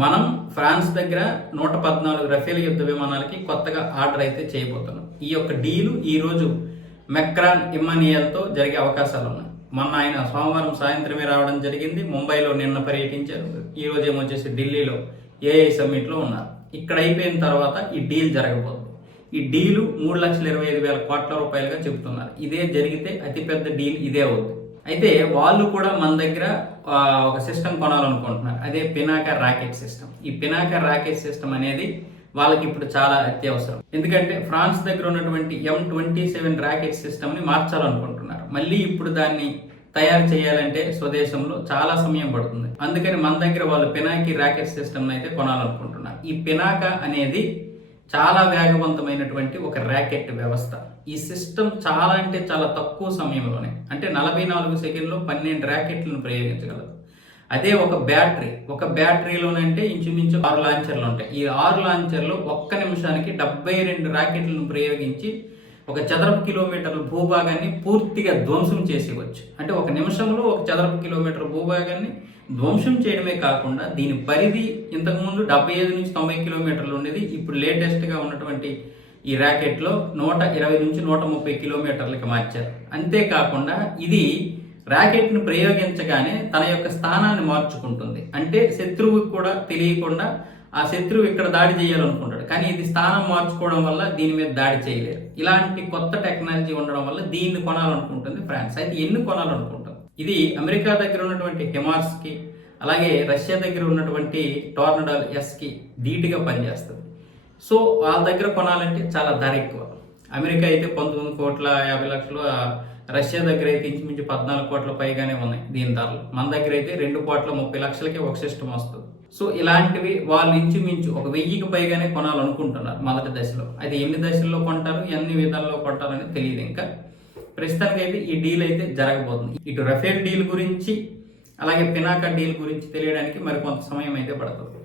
మనం ఫ్రాన్స్ దగ్గర 114 రఫేల్ యుద్ధ విమానాలకి కొత్తగా ఆర్డర్ అయితే చేయబోతున్నాం. ఈ యొక్క డీలు ఈరోజు మెక్రాన్ ఇమ్మానియల్తో జరిగే అవకాశాలు ఉన్నాయి. మొన్న ఆయన సోమవారం సాయంత్రమే రావడం జరిగింది. ముంబైలో నిన్న పర్యటించారు. ఈ రోజు ఏమొచ్చేసి ఢిల్లీలో ఏఐ సమ్మిట్లో ఉన్నారు. ఇక్కడ అయిపోయిన తర్వాత ఈ డీల్ జరగబోతుంది. ఈ డీలు 3,25,000 కోట్ల రూపాయలుగా చెబుతున్నారు. ఇదే జరిగితే అతిపెద్ద డీల్ ఇదే అవుతుంది. అయితే వాళ్ళు కూడా మన దగ్గర ఒక సిస్టమ్ కొనాలనుకుంటున్నారు. అదే పినాకా రాకెట్ సిస్టమ్. ఈ పినాకా రాకెట్ సిస్టమ్ అనేది వాళ్ళకి ఇప్పుడు చాలా అత్యవసరం. ఎందుకంటే ఫ్రాన్స్ దగ్గర ఉన్నటువంటి M27 రాకెట్ సిస్టమ్ని మార్చాలనుకుంటున్నారు. మళ్ళీ ఇప్పుడు దాన్ని తయారు చేయాలంటే స్వదేశంలో చాలా సమయం పడుతుంది. అందుకని మన దగ్గర వాళ్ళు పినాకి రాకెట్ సిస్టమ్ అయితే కొనాలనుకుంటున్నారు. ఈ పినాకా అనేది చాలా వేగవంతమైనటువంటి ఒక ర్యాకెట్ వ్యవస్థ. ఈ సిస్టమ్ చాలా అంటే చాలా తక్కువ సమయంలోనే, అంటే 44 సెకండ్లో 12 ర్యాకెట్లను ప్రయోగించగలదు. అదే ఒక బ్యాటరీలోనంటే ఇంచుమించు 6 లాంచర్లు ఉంటాయి. ఈ 6 లాంచర్లు ఒక్క నిమిషానికి 72 ర్యాకెట్లను ప్రయోగించి ఒక చదరపు కిలోమీటర్ల భూభాగాన్ని పూర్తిగా ధ్వంసం చేసేవచ్చు. అంటే ఒక నిమిషంలో ఒక చదరపు కిలోమీటర్ భూభాగాన్ని ధ్వంసం చేయడమే కాకుండా దీని పరిధి ఇంతకుముందు 75 నుంచి 90 కిలోమీటర్లు ఉండేది. ఇప్పుడు లేటెస్ట్గా ఉన్నటువంటి ఈ ర్యాకెట్లో 120 నుంచి 130 కిలోమీటర్లకి మార్చారు. అంతేకాకుండా ఇది ర్యాకెట్ను ప్రయోగించగానే తన యొక్క స్థానాన్ని మార్చుకుంటుంది. అంటే శత్రువుకి కూడా తెలియకుండా ఆ శత్రువు ఇక్కడ దాడి చేయాలనుకుంటాడు, కానీ ఇది స్థానం మార్చుకోవడం వల్ల దీని మీద దాడి చేయలేరు. ఇలాంటి కొత్త టెక్నాలజీ ఉండడం వల్ల దీన్ని కొనాలనుకుంటుంది ఫ్రాన్స్. అయితే ఎన్ని కొనాలనుకుంటుంది? ఇది అమెరికా దగ్గర ఉన్నటువంటి హిమార్స్కి, అలాగే రష్యా దగ్గర ఉన్నటువంటి టోర్నడాల్ ఎస్కి ధీటుగా పనిచేస్తుంది. సో వాళ్ళ దగ్గర కొనాలంటే చాలా ధర ఎక్కువ. అమెరికా అయితే 19,50,00,000, రష్యా దగ్గర అయితే ఇంచుమించు 14 కోట్ల పైగానే ఉన్నాయి దీని ధరలు. మన దగ్గర అయితే 2,30,00,000కి ఒక సిస్టమ్ వస్తుంది. సో ఇలాంటివి వాళ్ళు ఇంచుమించు 1,000కి పైగానే కొనాలనుకుంటున్నారు మొదటి దశలో. అయితే ఎన్ని దశల్లో కొంటారు, ఎన్ని విధాల్లో కొంటారు అనేది తెలియదు. ఇంకా ప్రస్తుతానికైతే ఈ డీల్ అయితే జరగబోతుంది. ఇటు రఫేల్ డీల్ గురించి అలాగే పినాకా డీల్ గురించి తెలియడానికి మరి కొంత సమయం అయితే పడుతుంది.